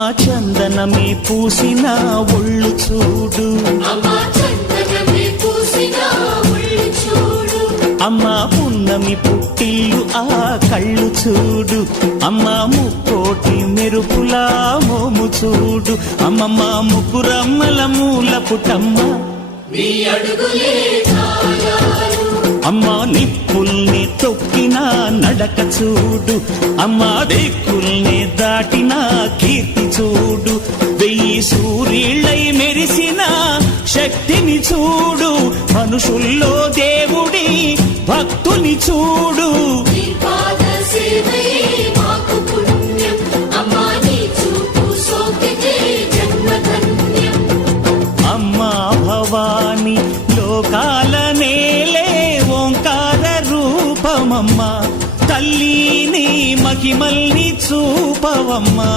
చందనమే పూసిన ఒళ్ళు చూడు, అమ్మా పున్నమి పుట్టిల్లు ఆ కళ్ళు చూడు, అమ్మా ముక్కోటి మెరుపులా మోము చూడు, అమ్మమ్మ ముగ్గురమ్మల మూల పుటమ్మ అమ్మా నిప్పుల్ని తొక్కిన నడక చూడు, అమ్మా దిక్కుల్ని దాటిన కీర్తి చూడు, 1000 సూర్యుళ్ళై మెరిసిన శక్తిని చూడు, మనుషుల్లో దేవుడి భక్తుని చూడు. అమ్మా భవాని లోకాల నేలే ఓంకార రూపమమ్మా, తల్లిని మహిమల్ని చూపవమ్మా.